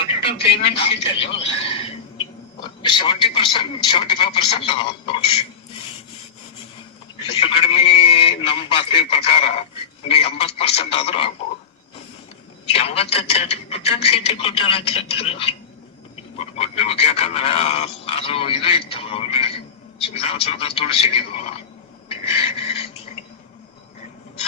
ಒಟ್ಟು ಪೇಮೆಂಟ್ ಸೀಟಲ್ಲಿ 70%, 75% ಅದಾವ ನೋಡ್ರಿ. ಹೆಚ್ಚು ಕಡಿಮೆ ನಮ್ಮ ಬಾತ್ರಿ ಪ್ರಕಾರ 80% ಆದ್ರೂ ಆಗ್ಬೋದು. 80% ಸೀಟ್ ಕೊಟ್ಟಾರ ಅಂತ ಹೇಳ್ತಾರೆ. ಕೊಟ್ಟಿರ್ಬೇಕು, ಯಾಕಂದ್ರ ಅದು ಇದು ಇತ್ತು ವಿಧಾನಸೌಧ ತುಳಸಿಗಿದ್ವು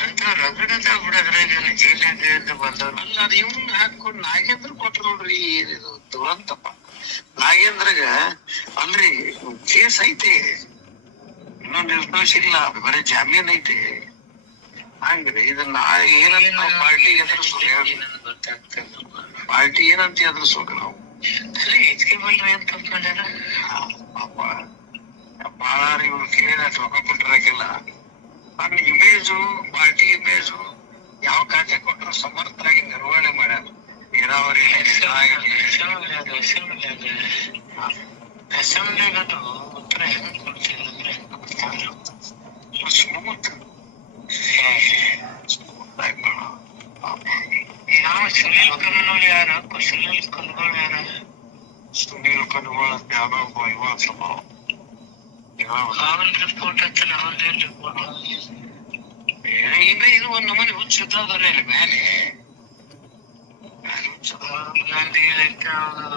ಅಂತ ರಗಡದ ಬಿಡದ್ರಾಗ ಜೈಲಿಂದ ಬಂದವ್ರು. ಅಲ್ಲ ಅದು ಇವ್ನ ಹಾಕೊಂಡು ನಾಗೇಂದ್ರ ಕೊಟ್ರು ನೋಡ್ರಿ. ಏನಿದು ದುರಂತಪ್ಪ. ನಾಗೇಂದ್ರಗ ಅಲ್ರಿ ಕೇಸ್ ಐತಿ, ಇನ್ನೊಂದು ನಿರ್ದೋಷ ಇಲ್ಲ, ಬರೀ ಜಾಮೀನ್ ಐತಿ. ಹಂಗ್ರಿ ಇದನ್ನ ಏನಂತ ನಾವು ಪಾರ್ಟಿಗೆ ಎದುರಿಸೋದು? ಪಾರ್ಟಿ ಏನಂತ ಎದುರಿಸೋದು ನಾವು? ಹೆಚ್ಚಿಗೆ ಬಲ್ರಿ ಅಂತ ಪಾಪ ಬಾಳ ಇವ್ರು ಕೇಳಿ ರೊಕ್ಕ ಕೊಟ್ಟಿರಕಿಲ್ಲ. ನನ್ನ ಇಮೇಜು, ಪಾರ್ಟಿ ಇಮೇಜು ಯಾವ ಖಾತೆ ಕೊಟ್ಟರು ಸಮರ್ಥರಾಗಿ ನಿರ್ವಹಣೆ ಮಾಡ್ಯಾರ. ನೀರಾವರಿ ಅಸೆಂಬ್ಲಿಗದು ಉತ್ತರ ಹೆಂಗ್ ಕೊಡ್ತಿಲ್ಲ ಅಂದ್ರೆ ಸ್ಮೂತ್ ಯಾವ ಸುನೀಲ್ ಕನ್ನೋಳು ಯಾರ? ಸುನೀಲ್ ಕನ್ಗಳು ಯಾರ? ಸುನೀಲ್ ಕನ್ಗಳು ಅಂತ ಯಾರೋ ಒಬ್ಬ ಇವ ಸ್ವಭಾವ ಅವನ್ ರಿಪೋರ್ಟ್ ಹಚ್ಚಲ್ಲ. ಅವನ್ ರಿಪೋರ್ಟ್ ಇದು ಒಂದ್ ನಮೂನಿ ಹುಚ್ಚಿದ್ದವ್ರೆ ಇಲ್ಲಿ ಮೇಲೆ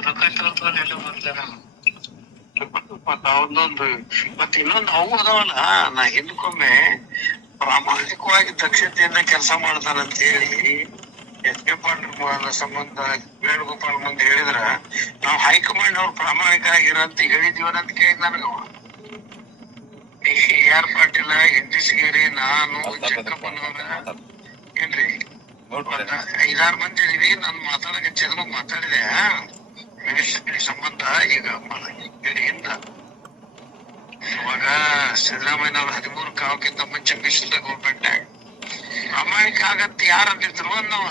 ರೊಕ್ಕ ತಗೊಂಡೆಲ್ಲ ಬರ್ತಾರ. ಒಂದೊಂದು ಮತ್ತೆ ಇನ್ನೊಂದು ಅವು ಅದಾವಲ್ಲ, ನಾ ಹಿಂದಕ್ಕೊಮ್ಮೆ ಪ್ರಾಮಾಣಿಕವಾಗಿ ದಕ್ಷತೆಯಿಂದ ಕೆಲಸ ಮಾಡ್ತಾನಂತ ಹೇಳಿ ಎಸ್ ಕೆ ಪಾಟೀಲ್ ಸಂಬಂಧ ವೇಣುಗೋಪಾಲ್ ಮುಂದೆ ಹೇಳಿದ್ರ ನಾವು ಹೈಕಮಾಂಡ್ ಅವ್ರು ಪ್ರಾಮಾಣಿಕ ಆಗಿರಂತ ಹೇಳಿದೀವನಂತ ಕೇಳಿದ್ ನನಗವ. ಆರ್ ಪಾಟೀಲ, ಎಂಟಿಸಿಗೇರಿ, ನಾನು, ಜಕ್ಕಪ್ಪನವರ ಏನ್ರಿ 5-6 ಮಂದಿ ಇದೀವಿ. ನಾನು ಮಾತಾಡಕ್ಕೆ ಚಂದ್ರ ಮಾತಾಡಿದೆ ಮಿನಿಸ್ಟ್ರಿ ಸಂಬಂಧ. ಈಗ ಹಿಂದ ಇವಾಗ ಸಿದ್ದರಾಮಯ್ಯನವ್ರು 13 ಕಾವಕ್ಕಿಂತ ಮುಂಚೆ ಮಿಶ್ರ ಗೌರ್ಮೆಂಟ್ನಾಗ ಪ್ರಾಮಾಣಿಕ ಆಗತ್ತೆ ಯಾರಂದಿದ್ರು ಅನ್ನವ.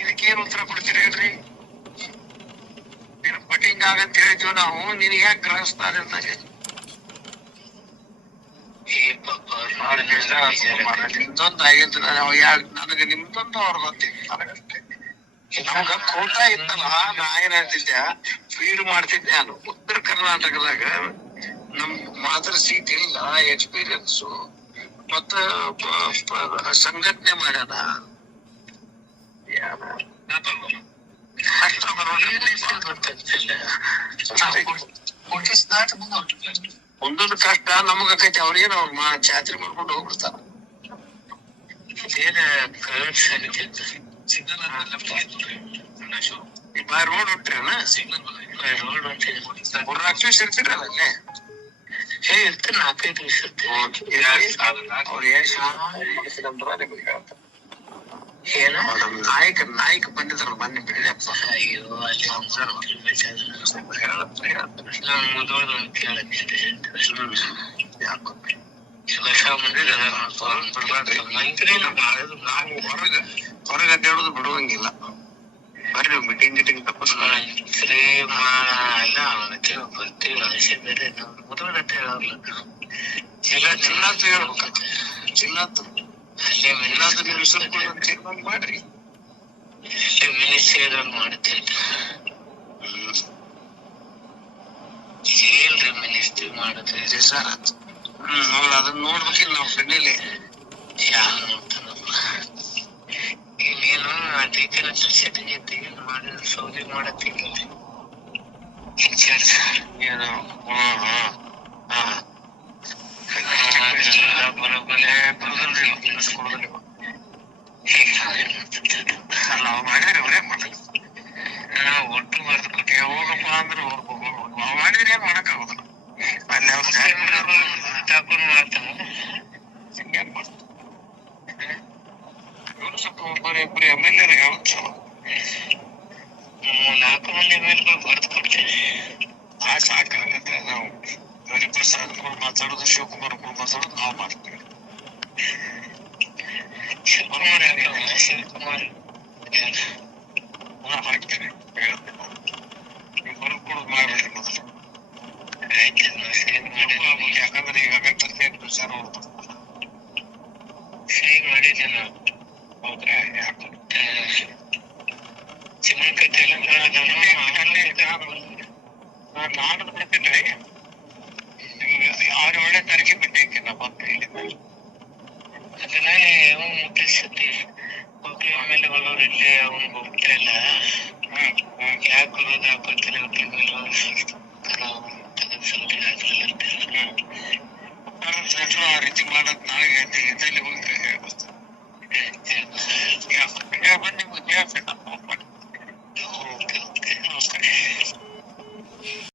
ಇದಕ್ಕೇನು ಉತ್ತರ ಕೊಡ್ತೀರಿ ಹೇಳ್ರಿ? ನೀನು ಪಟಿಂಗ್ ಆಗಂತ ಹೇಳಿದ್ವಿ ನಾವು, ನೀನ್ ಯಾಕೆ ಗ್ರಹಿಸ್ತಾರೆ ಅಂತ ನಿಮ್ದೊಂದು ಆಗಿದ್ದು ನನಗೆ ನಿಮ್ದೊಂದು ಅವ್ರ ಗೊತ್ತಿತ್ತು ನನಗಷ್ಟೇ. ನಮ್ಗ ಕೋಟ ಇತ್ತಲ್ಲ, ನಾ ಏನ್ ಹೇಳ್ತಿದ್ದೆ, ಫೀಡ್ ಮಾಡ್ತಿದ್ದೆ ನಾನು. ಉತ್ತರ ಕರ್ನಾಟಕದಾಗ ನಮ್ ಮಾತ್ರ ಸೀಟ್ ಇಲ್ಲ, ಎಕ್ಸ್ಪೀರಿಯನ್ಸು ಮತ್ತ ಸಂಘಟನೆ ಮಾಡ್ಯಾನ. ಒಂದೊಂದು ಕಷ್ಟ ನಮಗೈತಿ, ಅವ್ರೇನು ಅವ್ರ ಜಾತ್ರೆ ಮಾಡ್ಕೊಂಡು ಹೋಗ್ಬಿಡ್ತಾರ. ರೋಡ್ ಹೊಂಟ್ರಿನ? ರೋಡ್ ಹೊಂಟಿದ್ರಿ ಇರ್ತೀರಲ್ಲ ಅಲ್ಲೇ? ಇರ್ತೀನಿ, 4-5 ದಿವಸ ಇರ್ತೀನಿ. ಏನೋ ನಾಯಕ ಬಂದಿದ್ರು ಮೊನ್ನೆ ಬಿಡಪ್ಪ. ಅಯ್ಯೋ ಅಲ್ಲಿ ನಾವು ಹೊರಗೆ ಅಡ್ಡಾಡೋದು ಬಿಡುವಂಗಿಲ್ಲ. ಬರ್ರಿ ಮೀಟಿಂಗ್ ಗಿಟಿಂಗ್ ತಪ್ಪಿಸ್ರಿ ಎಲ್ಲ ಬರ್ತೀವಿ. ಅಷ್ಟೇ ಬೇರೆ ಮುದುಗಡೆ ಹೇಳಲ್ಲ. ಜಿಲ್ಲಾತು ಹೇಳ್ಬೇಕಂತೆ, ಜಿಲ್ಲಾತು ಅಲ್ಲೇ ಮಿಲಾದು ನೀವು ಸ್ವಲ್ಪ ತೀರ್ಮಾನ ಮಾಡ್ರಿ. ಮಿನಿಸ್ಟ್ರಿ ಮಾಡುತ್ತೆ ಏನ್ರಿ ಮಿನಿಸ್ಟ್ರಿ ಮಾಡುತ್ತೆ ಸರ್. ನೋಡ ಅದನ್ನ ನೋಡ್ಬೇಕಿಲ್ಲ ನಾವು ಫ್ರೆಂಡಲ್ಲಿ ಯಾರು ನೋಡ್ತಾನಪ್ಪ. ಇನ್ನೇನು ಟೀಚರ್ ಸೆಟ್ಟಿಗೆ ಮಾಡಿದ ಸೌದಿ ಮಾಡತ್ತೀವಿ ಇನ್ಚಾರ್ಜ್ ಏನು. ಬರೋಬ್ಬರೇ ಬರೋದಲ್ರಿ ಕೊಡೋದಿಲ್ಲ. ಅಲ್ಲ ಅವ್ ಮಾಡಿದ್ರೆ ಅವರೇ ಮಾಡ್ತಾರೆ. ಒಟ್ಟು ಬರ್ದು ಕೊಟ್ಟಿಗೆ ಹೋಗಪ್ಪ ಅಂದ್ರೆ ಮಾಡಿದ್ರೆ ಏನ್ ಮಾಡಕ್ ಆಗೋದಿಲ್ಲ. ಅಲ್ಲಿ ಅವ್ರು ಚಾಕೂರು ಮಾಡ್ತಾನೆ, ಹಿಂಗೇನ್ ಮಾಡ್ತಾರೆ. ಇವರು ಸ್ವಲ್ಪ ಒಬ್ಬರು MLA ಯಾವತ್ತು ಚಲೋ 4 ಮಂದಿ MLA ಬರ್ದು ಕೊಡ್ತೇವೆ. ಸಾಕಾಗತ್ತೆ. ನಾವು ಹರಿಪ್ರಸಾದ್ ಕೂಡ ಮಾತಾಡೋದು, ಶಿವಕುಮಾರ್ ಕೂಡ ಮಾತಾಡೋದು ನಾವು ಮಾಡ್ತೀವಿ. ಶಿವಕುಮಾರ್ ಶಿವಕುಮಾರ್ ಹಾಕ್ತೇನೆ ನೀವು ಬರೋ ಕೂಡ ಮಾಡ್ಬೇಡ್ರಿ ಮೊದಲು. ಯಾಕಂದ್ರೆ ಈಗ ಅಗತ್ಯ ಪ್ರಚಾರ ಸಹಿ ಮಾಡಿದ್ದೆ ನಾವು. ಹೌದ್ರಾ? ಚಿನ್ನಕ ನಾಡದ್ ಬಿಡ್ತೀನಿ. 6 ತಾರೀಕಿಗೆ ಬಿಟ್ಟೈತಿ ನಾ ಬಂದು ಇಲ್ಲಿ. ಅದನ್ನ ಮುಟ್ಟಿಸತಿ ಹೋಗಿ ಆಮೇಲೆ ಒಳ್ಳೋರಿಲ್ಲಿ ಅವನು ಹೋಗ್ತಿರಲ್ಲ. ಯಾಕೆ ಬರೋದು ಹಾಕೋತಿಲ್ಲ ಆ ರೀತಿ ಮಾಡತ್ ನಾಳೆ ಇದ್ದಲ್ಲಿ ಹೋಗಿ